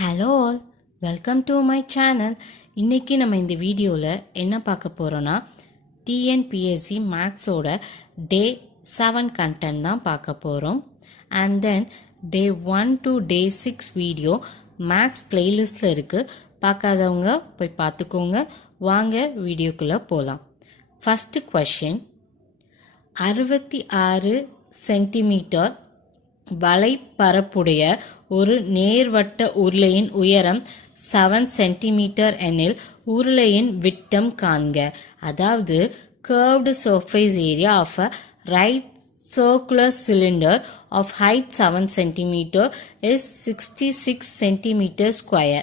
Hello all, welcome to my channel. இன்றைக்கி நம்ம இந்த வீடியோவில் என்ன பார்க்க போகிறோன்னா டிஎன்பிஎஸ்சி மேக்ஸோட டே 7 கண்டென்ட் தான் பார்க்க போகிறோம். And then day 1 to day 6 video maths பிளேலிஸ்டில் இருக்குது. பார்க்காதவங்க போய் பார்த்துக்கோங்க. வாங்க வீடியோக்குள்ளே போகலாம். ஃபஸ்ட்டு கொஷின், 66 சென்டிமீட்டர் வலைப்பரப்புடைய ஒரு நேர்வட்ட உருளையின் உயரம் 7 சென்டிமீட்டர் எனில் உருளையின் விட்டம் காண்க. அதாவது curved surface area of a right circular cylinder of height 7 centimeter is 66 centimeter square.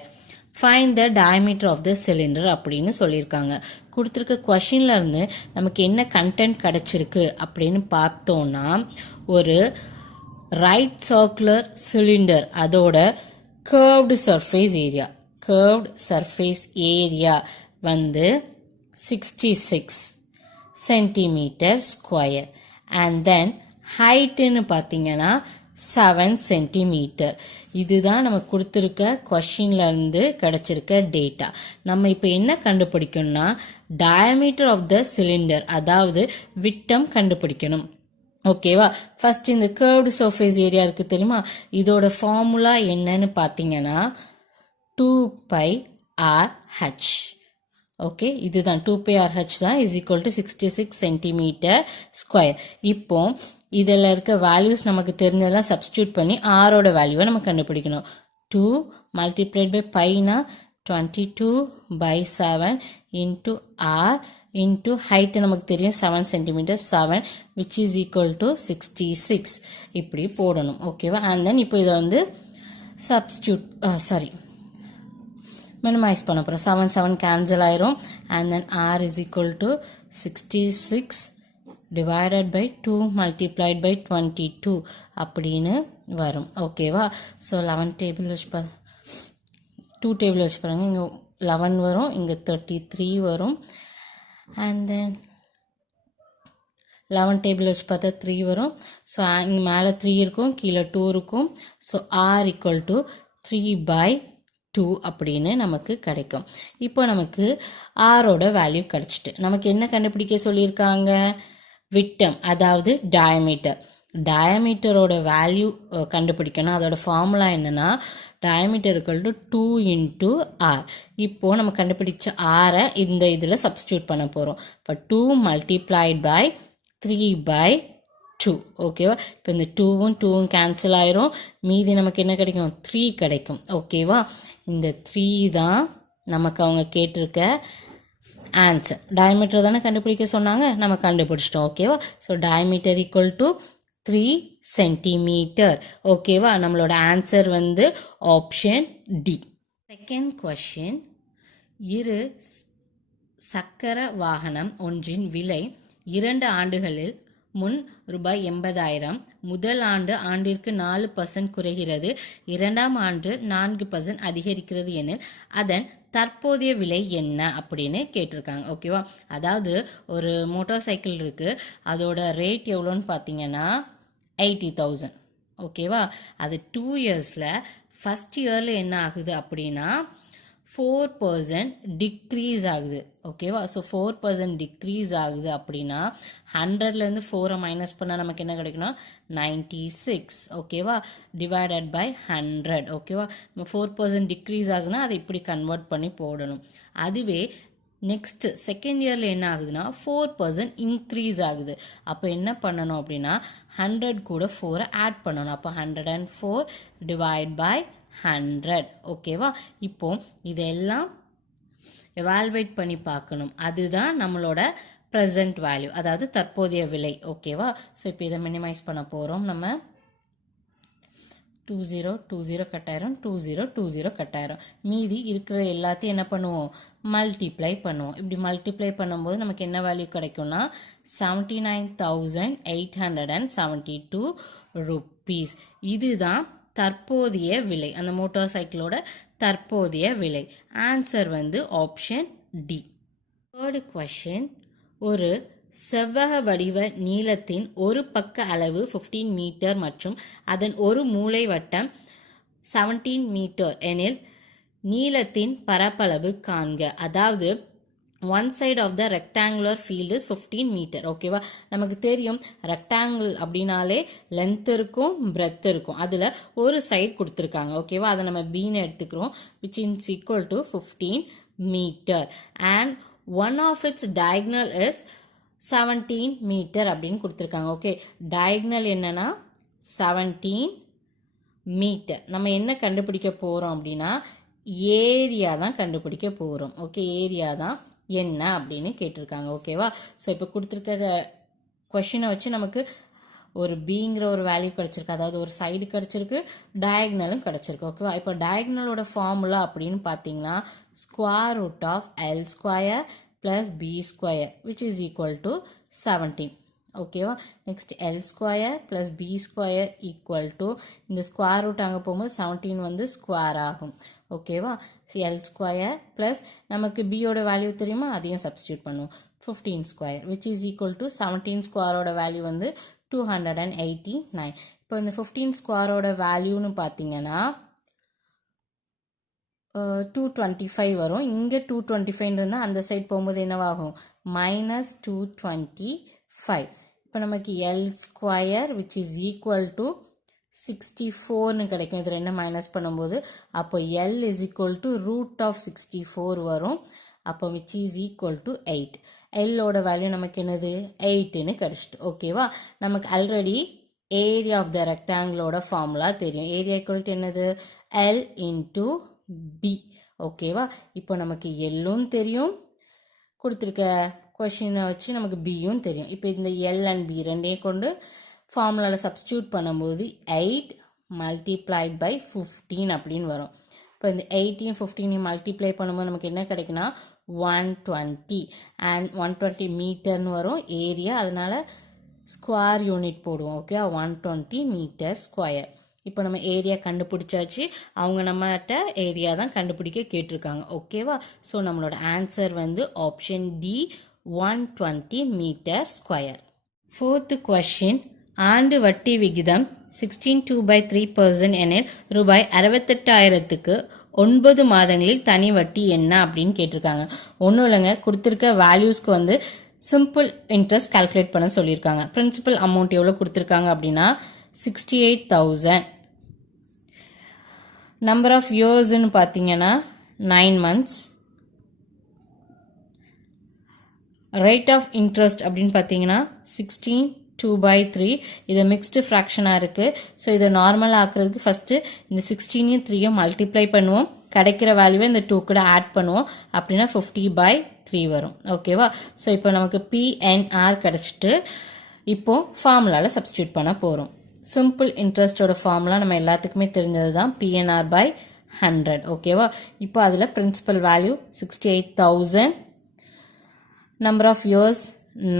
Find the diameter of the cylinder அப்படின்னு சொல்லியிருக்காங்க. கொடுத்துருக்க கொஷின்ல இருந்து நமக்கு என்ன கண்டென்ட் கிடச்சிருக்கு அப்படின்னு பார்த்தோன்னா, ஒரு ரைட் சர்க்குலர் சிலிண்டர் அதோட கர்வ்டு சர்ஃபேஸ் ஏரியா வந்து 66 சென்டிமீட்டர் ஸ்கொயர். அண்ட் தென் ஹைட்டுன்னு பார்த்தீங்கன்னா 7 சென்டிமீட்டர். இதுதான் நம்ம கொடுத்துருக்க கொஷின்லேருந்து கிடச்சிருக்க டேட்டா. நம்ம இப்போ என்ன கண்டுபிடிக்கணும்னா, டயாமீட்டர் ஆஃப் த சிலிண்டர், அதாவது விட்டம் கண்டுபிடிக்கணும். ஓகேவா? ஃபஸ்ட் இந்த கர்வ்டு சர்ஃபேஸ் ஏரியா இருக்குது தெரியுமா, இதோட ஃபார்முலா என்னன்னு பார்த்தீங்கன்னா 2πRh. ஓகே, இதுதான் 2πRh தான் is equal to 66 centimetre square. இப்போ இதில் இருக்க வேல்யூஸ் நமக்கு தெரிஞ்சதெல்லாம் சப்ஸ்டியூட் பண்ணி ஆரோட வேல்யூவை நம்ம கண்டுபிடிக்கணும். 2 மல்டிப்ளைட் பை பைனா 22/7 இன்ட்டு ஆர் இன்ட்டு ஹைட்டு நமக்கு தெரியும் 7 centimetre 7 which is equal to 66 இப்படி போடணும். ஓகேவா? அண்ட் தென் இப்போ இதை வந்து மினிமைஸ் பண்ண போகிறோம். 7 கேன்சல் ஆயிரும். And then r is equal to 66 divided by 2 multiplied by 22 அப்படின்னு வரும். ஓகேவா? ஸோ 11 டேபிள் வச்சு 2 டேபிள் வச்சு பாருங்கள். இங்கே 11 வரும், இங்கே 33 வரும். அண்ட் தென் 11 டேபிள் வச்சு பார்த்தா 3 வரும். ஸோ இங்கே மேலே 3 இருக்கும், கீழே 2 இருக்கும். ஸோ ஆர் ஈக்குவல் டு 3/2 அப்படின்னு நமக்கு கிடைக்கும். இப்போ நமக்கு ஆரோட வேல்யூ கிடச்சிட்டு நமக்கு என்ன கண்டுபிடிக்க சொல்லியிருக்காங்க? விட்டம், அதாவது டயாமீட்டரோட வேல்யூ கண்டுபிடிக்கணும். அதோட ஃபார்முலா என்னென்னா diameter equal to 2 into r. இப்போது நம்ம கண்டுபிடிச்ச ஆரை இந்த இதில் சப்ஸ்டியூட் பண்ண போகிறோம். இப்போ 2 மல்டிப்ளைட் பை 3/2. ஓகேவா? இப்போ இந்த 2வும் கேன்சல் ஆயிரும். மீதி நமக்கு என்ன கிடைக்கும்? 3 கிடைக்கும். ஓகேவா? இந்த 3 தான் நமக்கு அவங்க கேட்டிருக்க ஆன்சர். டயாமீட்டர் தானே கண்டுபிடிக்க சொன்னாங்க, நம்ம கண்டுபிடிச்சிட்டோம். ஓகேவா? So diameter equal to 3 centimetre. ஓகேவா? நம்மளோட ஆன்சர் வந்து ஆப்ஷன் டி. செகண்ட் கொஷின், இரு சக்கர வாகனம் ஒன்றின் விலை 2 ஆண்டுகளில் முன் ரூபாய் 80,000. முதல் ஆண்டிற்கு 4% குறைகிறது, 2ஆம் ஆண்டு 4% அதிகரிக்கிறது எனில் அதன் தற்போதைய விலை என்ன அப்படின்னு கேட்டிருக்காங்க. ஓகேவா? அதாவது ஒரு மோட்டார் சைக்கிள் இருக்குது, அதோட ரேட் எவ்வளோன்னு பார்த்தீங்கன்னா 80,000. ஓகேவா? அது 2 இயர்ஸில் ஃபஸ்ட் இயரில் என்ன ஆகுது அப்படின்னா 4% டிக்ரீஸ் ஆகுது. ஓகேவா? ஸோ 4% டிக்ரீஸ் ஆகுது அப்படின்னா 100லேருந்து 4 மைனஸ் பண்ணால் நமக்கு என்ன கிடைக்குன்னா 96. ஓகேவா? Divided by 100. ஓகேவா? நம்ம 4% டிக்ரீஸ் ஆகுதுன்னா அதை இப்படி கன்வெர்ட் பண்ணி போடணும். அதுவே நெக்ஸ்ட்டு செகண்ட் இயரில் என்ன ஆகுதுன்னா 4% இன்க்ரீஸ் ஆகுது. அப்போ என்ன பண்ணணும் அப்படின்னா 100 கூட 4 ஆட் பண்ணணும். அப்போ 104 டிவைட் பை 100. ஓகேவா? இப்போ இதெல்லாம் எவால்வேட் பண்ணி பார்க்கணும். அதுதான் நம்மளோட ப்ரெசன்ட் வேல்யூ, அதாவது தற்போதைய விலை. ஓகேவா? ஸோ இப்போ இதை மினிமைஸ் பண்ண போகிறோம். நம்ம 20 கட்டாயிரம், 20 கட்டாயிரம். மீதி இருக்கிற எல்லாத்தையும் என்ன பண்ணுவோம்? மல்டிப்ளை பண்ணுவோம். இப்படி மல்டிப்ளை பண்ணும்போது நமக்கு என்ன வேல்யூ கிடைக்கும்னா 79,872 ருப்பீஸ். இதுதான் தற்போதைய விலை, அந்த மோட்டார் சைக்கிளோட தற்போதைய விலை. ஆன்சர் வந்து ஆப்ஷன் டி. தேர்டு கொஷின், ஒரு செவ்வக வடிவ நீளத்தின் ஒரு பக்க அளவு 15 மீட்டர் மற்றும் அதன் ஒரு மூலை வட்டம் 17 மீட்டர் எனில் நீளத்தின் பரப்பளவு காண்க. அதாவது one side of the rectangular field is 15 metre. ஓகேவா, நமக்கு தெரியும் ரெக்டாங்கிள் அப்படின்னாலே லென்த் இருக்கும் பிரெத் இருக்கும். அதில் ஒரு சைடு கொடுத்துருக்காங்க. ஓகேவா, அதை நம்ம பீன்னு எடுத்துக்கிறோம், which is equal to 15 metre and one of its diagonal is 17 metre அப்படின்னு கொடுத்துருக்காங்க. ஓகே, டயக்னல் என்னன்னா 17 மீட்டர். நம்ம என்ன கண்டுபிடிக்க போகிறோம் அப்படின்னா ஏரியா தான் கண்டுபிடிக்க போகிறோம். ஓகே, ஏரியா தான் என்ன அப்படின்னு கேட்டிருக்காங்க. ஓகேவா, ஸோ இப்போ கொடுத்துருக்க கொஷினை வச்சு நமக்கு ஒரு பிங்கிற ஒரு வேல்யூ கிடச்சிருக்கு, அதாவது ஒரு சைடு கிடச்சிருக்கு, டயக்னலும் கிடச்சிருக்கு. ஓகேவா, இப்போ டயக்னலோட ஃபார்முலா அப்படின்னு பார்த்தீங்கன்னா square root of l square plus b square which is equal to 17. ஓகேவா, next l square plus b square equal to இந்த ஸ்கொயர் ரூட் அங்கே போகும்போது 17 வந்து ஸ்கொயர் ஆகும். ஓகேவா, எல் ஸ்கொயர் ப்ளஸ் நமக்கு பியோட வேல்யூ தெரியுமா, அதையும் சப்ஸ்டியூட் பண்ணுவோம், 15 square which is equal to 17 ஸ்கொயரோட வேல்யூ வந்து 289. இப்போ இந்த 15 ஸ்கொயரோட வேல்யூன்னு பார்த்தீங்கன்னா 225 வரும். இங்கே 225 இருந்தால் அந்த சைட் போகும்போது என்னவாகும், -225. இப்போ நமக்கு l square which is equal to 64ன்னு கிடைக்கும். இது ரெண்டு மைனஸ் பண்ணும்போது அப்போ l is equal to root of 64 வரும். அப்போ விச் இஸ் ஈக்குவல் டு 8. எல்லோட வேல்யூ நமக்கு என்னது 8ன்னு கிடச்சிட்டு. ஓகேவா, நமக்கு ஆல்ரெடி ஏரியா ஆஃப் த ரெக்டாங்கிளோட ஃபார்முலா தெரியும். ஏரியா ஈக்குவல் டு என்னது எல் இன்டூ பி. ஓகேவா, இப்போ நமக்கு எல்லும் தெரியும், கொடுத்துருக்க கொஷினை வச்சு நமக்கு பியும் தெரியும். இப்போ இந்த எல் அண்ட் பி ரெண்டையும் கொண்டு ஃபார்முலாவில் சப்ஸ்டியூட் பண்ணும்போது 8 மல்டிப்ளைட் பை 15 அப்படின்னு வரும். இப்போ இந்த 8ஐயும் 15ஐயும் மல்டிப்ளை பண்ணும்போது நமக்கு என்ன கிடைக்குன்னா 120 அண்ட் 120 மீட்டர்னு வரும் ஏரியா. அதனால் ஸ்கொயர் யூனிட் போடுவோம். Okay, 120 metre square. இப்போ நம்ம ஏரியா கண்டுபிடிச்சாச்சு, அவங்க நம்மகிட்ட ஏரியா தான் கண்டுபிடிக்க கேட்டிருக்காங்க. ஓகேவா, ஸோ நம்மளோட ஆன்சர் வந்து option D 120 metre square. Fourth question, ஆண்டு வட்டி விகிதம் 16.2/3% எனில் ரூபாய் 68,000க்கு 9 மாதங்களில் தனி வட்டி என்ன அப்படின்னு கேட்டிருக்காங்க. ஒன்றும் இல்லைங்க, கொடுத்துருக்க வேல்யூஸ்க்கு வந்து சிம்பிள் இன்ட்ரெஸ்ட் கால்குலேட் பண்ண சொல்லியிருக்காங்க. பிரின்சிபல் அமௌண்ட் எவ்வளோ கொடுத்துருக்காங்க அப்படின்னா 68,000. நம்பர் ஆஃப் இயர்ஸ்ன்னு பார்த்தீங்கன்னா 9 months. ரேட் ஆஃப் இன்ட்ரெஸ்ட் அப்படின்னு பார்த்தீங்கன்னா 16/2/3. இது மிக்ஸ்டு ஃப்ராக்ஷனாக இருக்குது. ஸோ இதை நார்மலாக ஆக்குறதுக்கு ஃபஸ்ட்டு இந்த 16யும் 3யும் மல்டிப்ளை பண்ணுவோம், கிடைக்கிற வேல்யூவை இந்த 2 கூட ஆட் பண்ணுவோம், அப்படின்னா 50/3 வரும். ஓகேவா, ஸோ இப்போ நமக்கு பிஎன்ஆர் கிடச்சிட்டு இப்போது ஃபார்முலாவில் சப்ஸ்டியூட் பண்ண போகிறோம். சிம்பிள் இன்ட்ரெஸ்டோட ஃபார்முலா நம்ம எல்லாத்துக்குமே தெரிஞ்சது தான், PNR/100. ஓகேவா, இப்போ அதில் principal value 68,000, number of years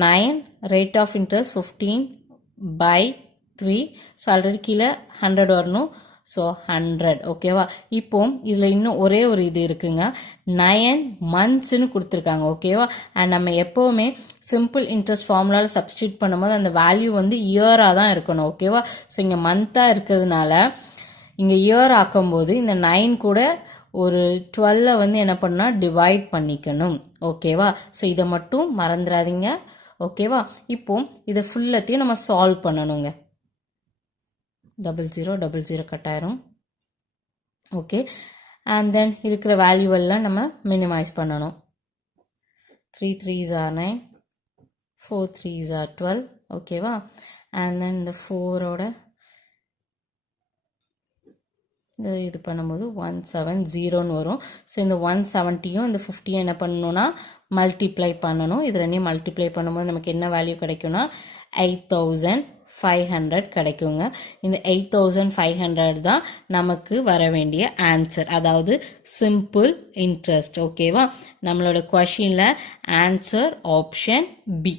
9, rate of interest 15/3. So already கீழே 100 வரணும், ஸோ 100. ஓகேவா, இப்போ இதில் இன்னும் ஒரே ஒரு இது இருக்குங்க, 9 monthsன்னு கொடுத்துருக்காங்க. ஓகேவா, அண்ட் நம்ம எப்போவுமே சிம்பிள் இன்ட்ரெஸ்ட் ஃபார்முலாவில் சப்ஸ்டியூட் பண்ணும்போது அந்த வேல்யூ வந்து இயராக தான் இருக்கணும். ஓகேவா, ஸோ இங்கே மந்த்தாக இருக்கிறதுனால இங்கே இயர் ஆக்கும்போது இந்த 9 கூட ஒரு 12 வந்து என்ன பண்ணால் டிவைட் பண்ணிக்கணும். ஓகேவா, ஸோ இதை மட்டும் மறந்துடாதீங்க. ஓகேவா, இப்போ இதை ஃபுல்லத்தையும் நம்ம சால்வ் பண்ணணுங்க. 0000 கட்டாயிரும். ஓகே, அண்ட் தென் இருக்கிற வேல்யூவெல்லாம் நம்ம மினிமைஸ் பண்ணணும். 3 3s are 9, 4 3s are 12. ஓகேவா, அண்ட் தென் இந்த 4ஓட இது பண்ணும்போது 170ன்னு வரும். ஸோ இந்த 170யும் இந்த 50யும் என்ன பண்ணணும்னா மல்டிப்ளை பண்ணணும். இது ரெண்டையும் மல்டிப்ளை பண்ணும்போது நமக்கு என்ன வேல்யூ கிடைக்கும்னா 8,500 கிடைக்குங்க. இந்த 8,500 தான் நமக்கு வர வேண்டிய ஆன்சர், அதாவது சிம்பிள் இன்ட்ரெஸ்ட். ஓகேவா, நம்மளோட கொஷினில் answer option B.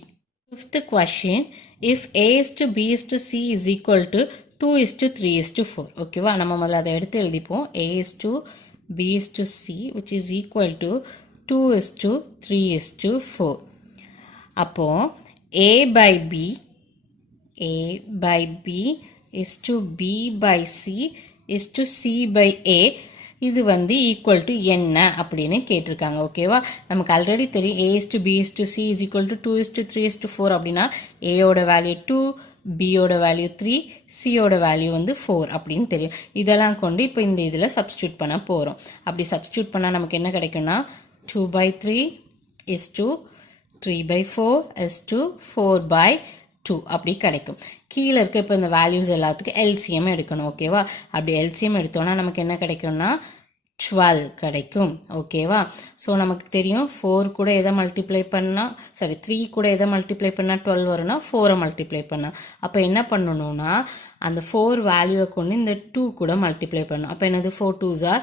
Fifth question, if A/B/C is equal to 2:3:4. ஓகேவா, நம்ம முதல்ல அதை எடுத்து எழுதிப்போம். A/B/C which is equal to 2:3:4. அப்போ A by B is to B by C is to C by A இது வந்து ஈக்குவல் டு என்ன அப்படின்னு கேட்டிருக்காங்க. ஓகேவா, நமக்கு ஆல்ரெடி தெரியும் A is to B is to C is equal to 2:3:4 அப்படின்னா ஏயோட வேல்யூ 2, பியோட வேல்யூ 3, சியோட வேல்யூ வந்து 4 அப்படின்னு தெரியும். இதெல்லாம் கொண்டு இப்போ இந்த இதில் சப்ஸ்டியூட் பண்ண போகிறோம். அப்படி சப்ஸ்டியூட் பண்ணால் நமக்கு என்ன கிடைக்கும்னா 2/3 இஸ் டு 3/4 இஸ் டு 4/2 அப்படி கிடைக்கும். கீழே இருக்க இப்போ இந்த வேல்யூஸ் எல்லாத்துக்கும் எல்சிஎம் எடுக்கணும். ஓகேவா, அப்படி எல்சிஎம் எடுத்தோம்னா நமக்கு என்ன கிடைக்கும்னா 12 கிடைக்கும். ஓகேவா, ஸோ நமக்கு தெரியும் 4 கூட எதை மல்டிப்ளை பண்ணால் 3 கூட எதை மல்டிப்ளை பண்ணால் 12 வரும்னா 4 மல்டிப்ளை பண்ணால். அப்போ என்ன பண்ணணும்னா அந்த 4 வேல்யூவை கொண்டு இந்த 2 கூட மல்டிப்ளை பண்ணணும். அப்போ என்னது 4 2s are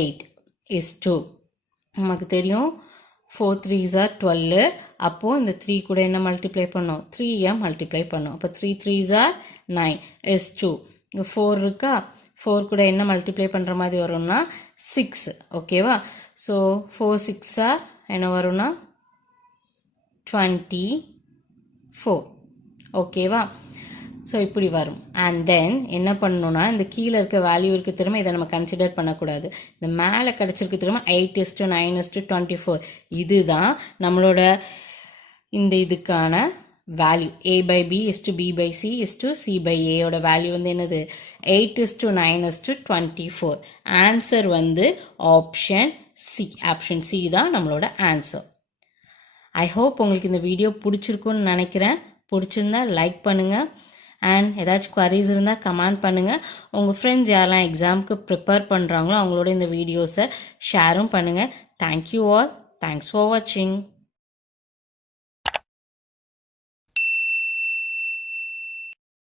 8 is 2. நமக்கு தெரியும் 4 3s are 12. அப்போது இந்த 3 கூட என்ன மல்டிப்ளை பண்ணோம் 3 மல்டிப்ளை பண்ணோம். அப்போ 3 3s are 9 is 2. இங்கே 4 இருக்கா, 4 கூட என்ன மல்டிப்ளை பண்ணுற மாதிரி வரும்னா 6. ஓகேவா, ஸோ 4 6 are என்ன வரும்னா 24. ஓகேவா, ஸோ இப்படி வரும். அண்ட் தென் என்ன பண்ணணும்னா இந்த கீழே இருக்க வேல்யூ இருக்க திரும்ப இதை நம்ம கன்சிடர் பண்ணக்கூடாது. இந்த மேலே கிடச்சிருக்கு திரும்ப 8:9:24 இதுதான் நம்மளோட இந்த இதுக்கான value. A/B is to B/C is to C/A ஓட வேல்யூ வந்து என்னது 8:9:24. ஆன்சர் வந்து ஆப்ஷன் சி. ஆப்ஷன் சி தான் நம்மளோட ஆன்சர். ஐ ஹோப் உங்களுக்கு இந்த வீடியோ பிடிச்சிருக்குன்னு நினைக்கிறேன். பிடிச்சிருந்தா லைக் பண்ணுங்கள். அண்ட் ஏதாச்சும் குவரிஸ் இருந்தால் கமெண்ட் பண்ணுங்கள். உங்கள் ஃப்ரெண்ட்ஸ் யாரெல்லாம் எக்ஸாமுக்கு ப்ரிப்பேர் பண்ணுறாங்களோ அவங்களோட இந்த வீடியோஸை ஷேரும் பண்ணுங்கள். Thank you all. தேங்க்ஸ் ஃபார் வாட்சிங்.